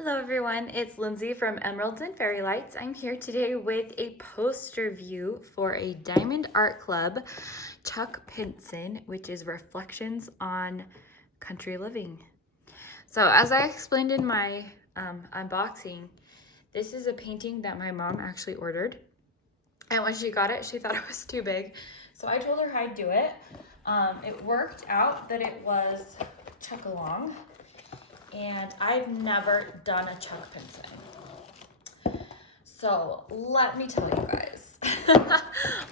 Hello everyone, it's Lindsay from Emeralds and Fairy Lights. I'm here today with a poster view for a Diamond Art Club Chuck Pinson, which is Reflections on Country Living. So as I explained in my unboxing, this is a painting that my mom actually ordered. And when she got it, she thought it was too big. So I told her how I'd do it. It worked out that it was Chuckalong. And I've never done a Chuck Pinson. So let me tell you guys.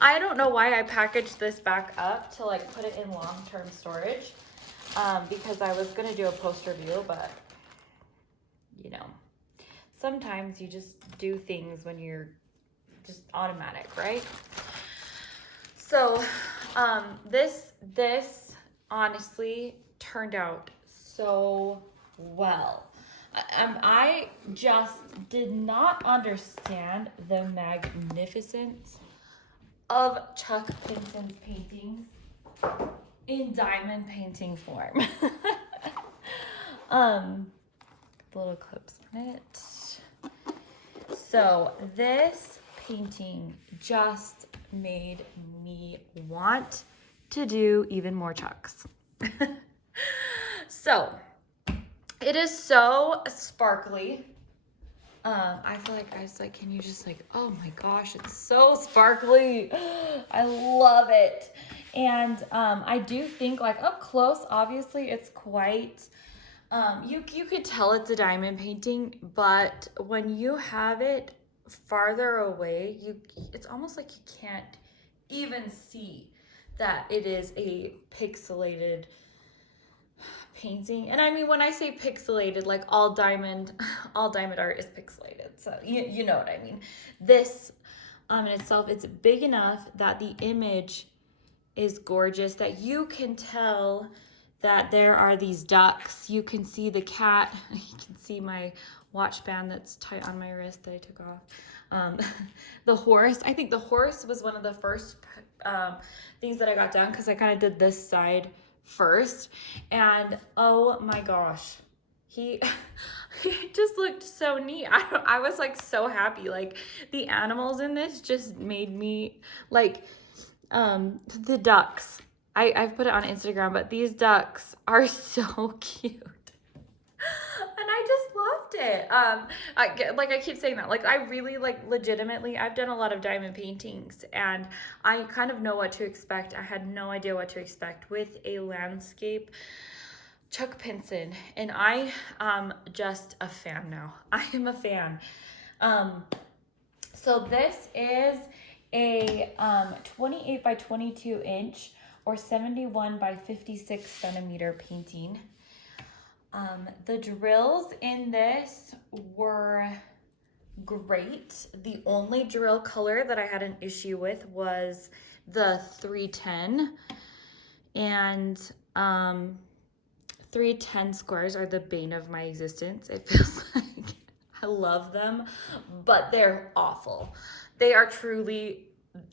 I don't know why I packaged this back up to like put it in long-term storage because I was gonna do a poster view, but you know, sometimes you just do things when you're just automatic, right? So this honestly turned out so well. I just did not understand the magnificence of Chuck Pinson's paintings in diamond painting form. Little clips on it. So this painting just made me want to do even more Chucks. So it is so sparkly. I feel like I was like, can you just like, oh my gosh, it's so sparkly. I love it. And I do think like up close, obviously it's quite, you could tell it's a diamond painting, but when you have it farther away, it's almost like you can't even see that it is a pixelated painting. And I mean, when I say pixelated, like all diamond art is pixelated. So you know what I mean. This in itself, it's big enough that the image is gorgeous, that you can tell that there are these ducks. You can see the cat. You can see my watch band that's tight on my wrist that I took off. The horse. I think the horse was one of the first things that I got done because I kind of did this side first, and oh my gosh, he just looked so neat. I was like so happy. Like the animals in this just made me like the ducks. I've put it on Instagram, but these ducks are so cute. And I just loved it. I keep saying that. Like I really like legitimately, I've done a lot of diamond paintings and I kind of know what to expect. I had no idea what to expect with a landscape Chuck Pinson, and I am just a fan now. I am a fan. So this is a 28 by 22 inch or 71 by 56 centimeter painting. The drills in this were great. The only drill color that I had an issue with was the 310. And 310 squares are the bane of my existence. It feels like I love them, but they're awful. They are truly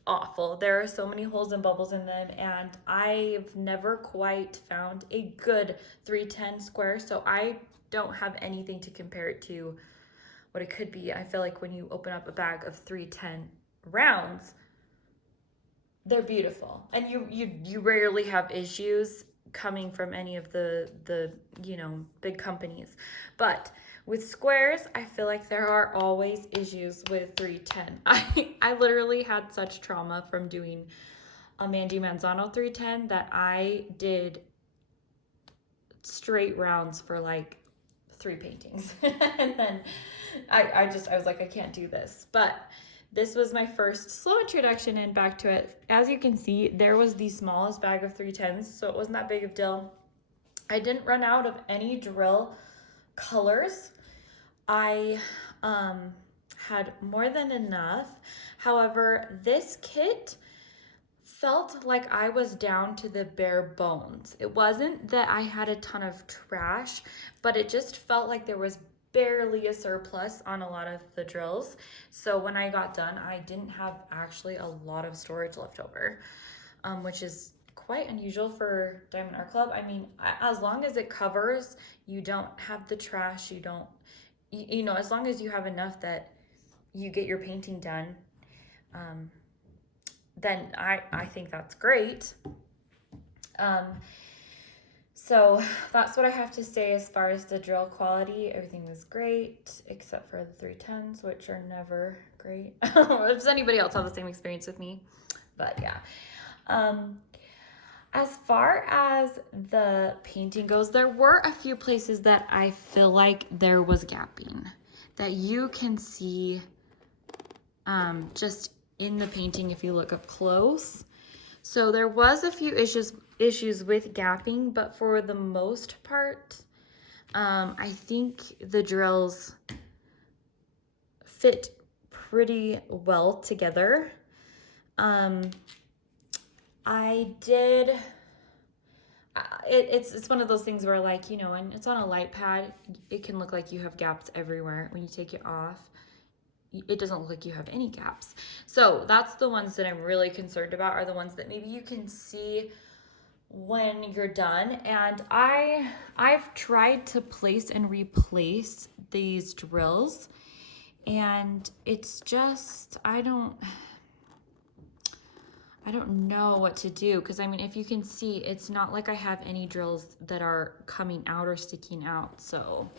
awful. There are so many holes and bubbles in them, and I've never quite found a good 310 square, so I don't have anything to compare it to what it could be. I feel like when you open up a bag of 310 rounds, they're beautiful, and you rarely have issues coming from any of the big companies. But with squares, I feel like there are always issues with 310. I literally had such trauma from doing a Mandy Manzano 310 that I did straight rounds for like 3 paintings. And then I was like, I can't do this. But this was my first slow introduction and back to it. As you can see, there was the smallest bag of 310s, so it wasn't that big of a deal. I didn't run out of any drill colors. I had more than enough. However, this kit felt like I was down to the bare bones. It wasn't that I had a ton of trash, but it just felt like there was barely a surplus on a lot of the drills. So when I got done, I didn't have actually a lot of storage left over, which is quite unusual for Diamond Art Club. I mean, as long as it covers, you don't have the trash, you don't, you know, as long as you have enough that you get your painting done, then I think that's great. So that's what I have to say as far as the drill quality. Everything was great, except for the 310s, which are never great. Does anybody else have the same experience with me? But yeah. As far as the painting goes, there were a few places that I feel like there was gapping that you can see just in the painting if you look up close. So there was a few issues with gapping, but for the most part, I think the drills fit pretty well together. It's one of those things where, like, you know, and it's on a light pad, it can look like you have gaps everywhere. When you take it off, it doesn't look like you have any gaps. So that's the ones that I'm really concerned about, are the ones that maybe you can see when you're done. And I've tried to place and replace these drills, and it's just, I don't know what to do, because I mean, if you can see, it's not like I have any drills that are coming out or sticking out, so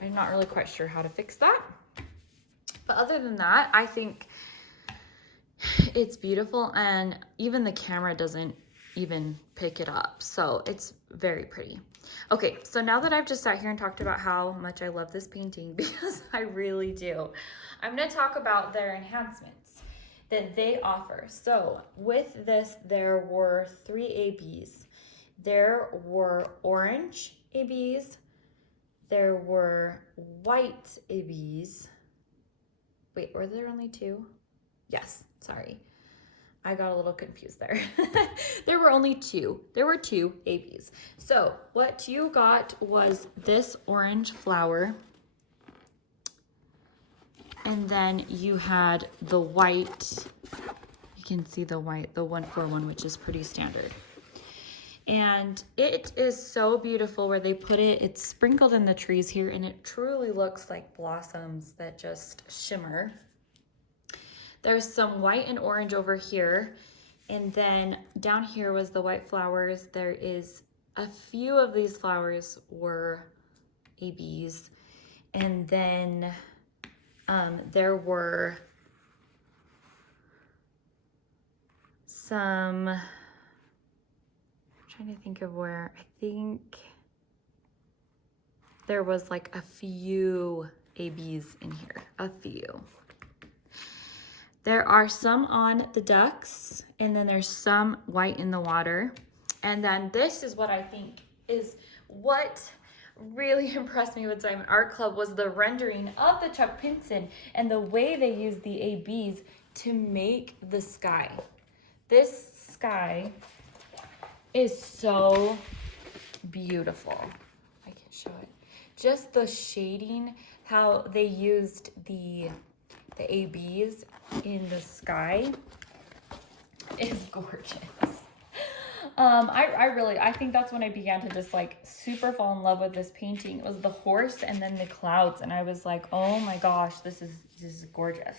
I'm not really quite sure how to fix that. But other than that, I think it's beautiful, and even the camera doesn't even pick it up, so it's very pretty. Okay, so now that I've just sat here and talked about how much I love this painting, because I really do, I'm going to talk about their enhancements that they offer. So with this, there were 3 ABs. There were orange ABs, there were white ABs. Wait, were there only 2? Yes, sorry. I got a little confused there. There were only 2. There were 2 ABs. So what you got was this orange flower. And then you had the white. You can see the white, the 141, which is pretty standard. And it is so beautiful where they put it. It's sprinkled in the trees here, and it truly looks like blossoms that just shimmer. There's some white and orange over here, and then down here was the white flowers. There is a few of these flowers were ABs, and then there were some, I'm trying to think of where, I think there was like a few ABs in here, a few. There are some on the ducks, and then there's some white in the water. And then this is what I think is what really impressed me with Diamond Art Club, was the rendering of the Chuck Pinson and the way they used the ABs to make the sky. This sky is so beautiful. I can show it. Just the shading, how they used the ABs in the sky is gorgeous. I think that's when I began to just like super fall in love with this painting. It was the horse and then the clouds, and I was like, oh my gosh, this is gorgeous.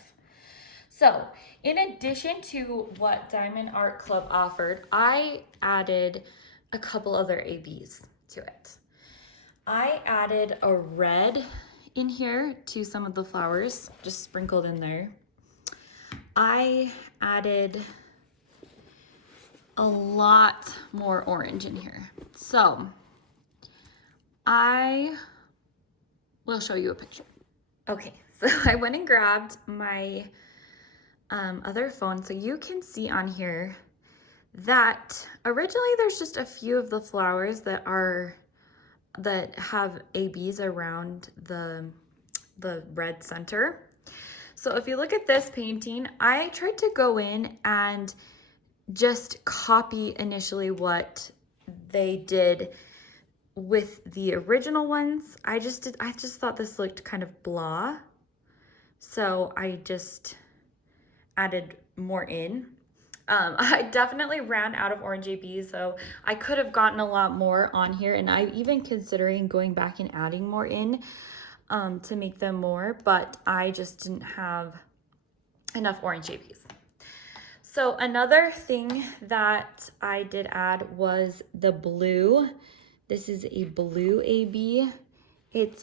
So in addition to what Diamond Art Club offered, I added a couple other ABs to it. I added a red in here to some of the flowers, just sprinkled in there. I added a lot more orange in here. So I will show you a picture. Okay, so I went and grabbed my other phone, so you can see on here that originally there's just a few of the flowers that have ABs around the red center. So if you look at this painting, I tried to go in and just copy initially what they did with the original ones. I just thought this looked kind of blah, so I just added more in. I definitely ran out of orange ABs, so I could have gotten a lot more on here, and I'm even considering going back and adding more in. to make them more, but I just didn't have enough orange ABs. So another thing that I did add was the blue. This is a blue AB.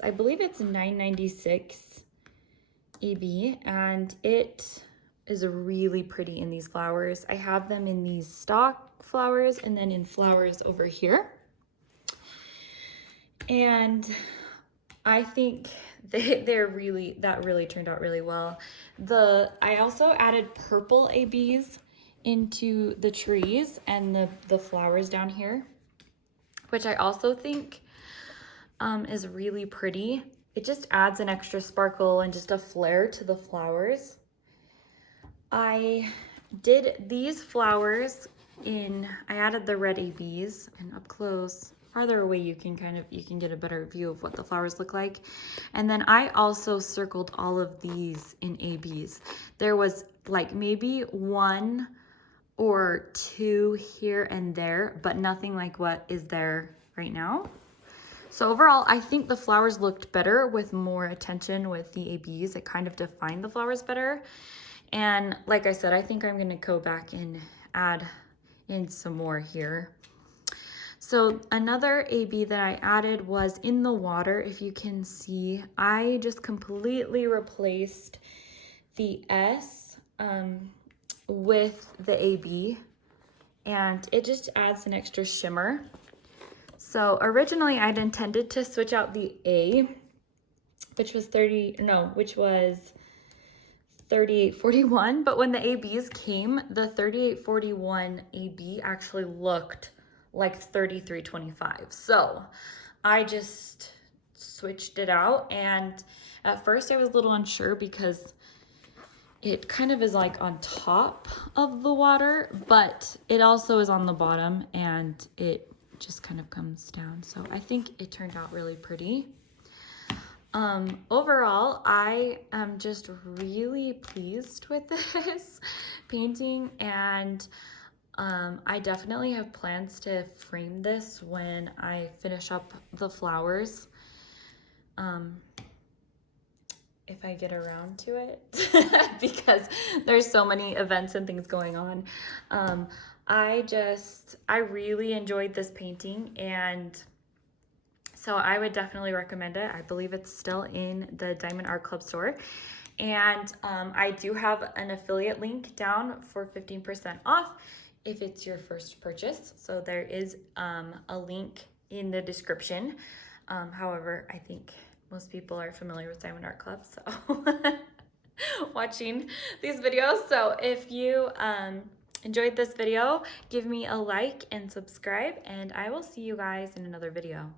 I believe it's 996 AB, and it is really pretty in these flowers. I have them in these stock flowers and then in flowers over here. And I think that really turned out really well. I also added purple ABs into the trees and the flowers down here, which I also think is really pretty. It just adds an extra sparkle and just a flair to the flowers. I did these flowers I added the red ABs, and up close, farther away, you can get a better view of what the flowers look like. And then I also circled all of these in ABs. There was like maybe 1 or 2 here and there, but nothing like what is there right now. So overall, I think the flowers looked better with more attention with the ABs. It kind of defined the flowers better. And like I said, I think I'm gonna go back and add in some more here. So another AB that I added was in the water. If you can see, I just completely replaced the S with the AB, and it just adds an extra shimmer. So originally I'd intended to switch out the A, which was 3841, but when the ABs came, the 3841 AB actually looked like 3325. So I just switched it out, and at first I was a little unsure because it kind of is like on top of the water, but it also is on the bottom and it just kind of comes down. So I think it turned out really pretty. Overall, I am just really pleased with this painting, and I definitely have plans to frame this when I finish up the flowers, if I get around to it, because there's so many events and things going on. I really enjoyed this painting, and so I would definitely recommend it. I believe it's still in the Diamond Art Club store. And I do have an affiliate link down for 15% off if it's your first purchase. So there is a link in the description. However, I think most people are familiar with Diamond Art Club, so watching these videos. So if you enjoyed this video, give me a like and subscribe, and I will see you guys in another video.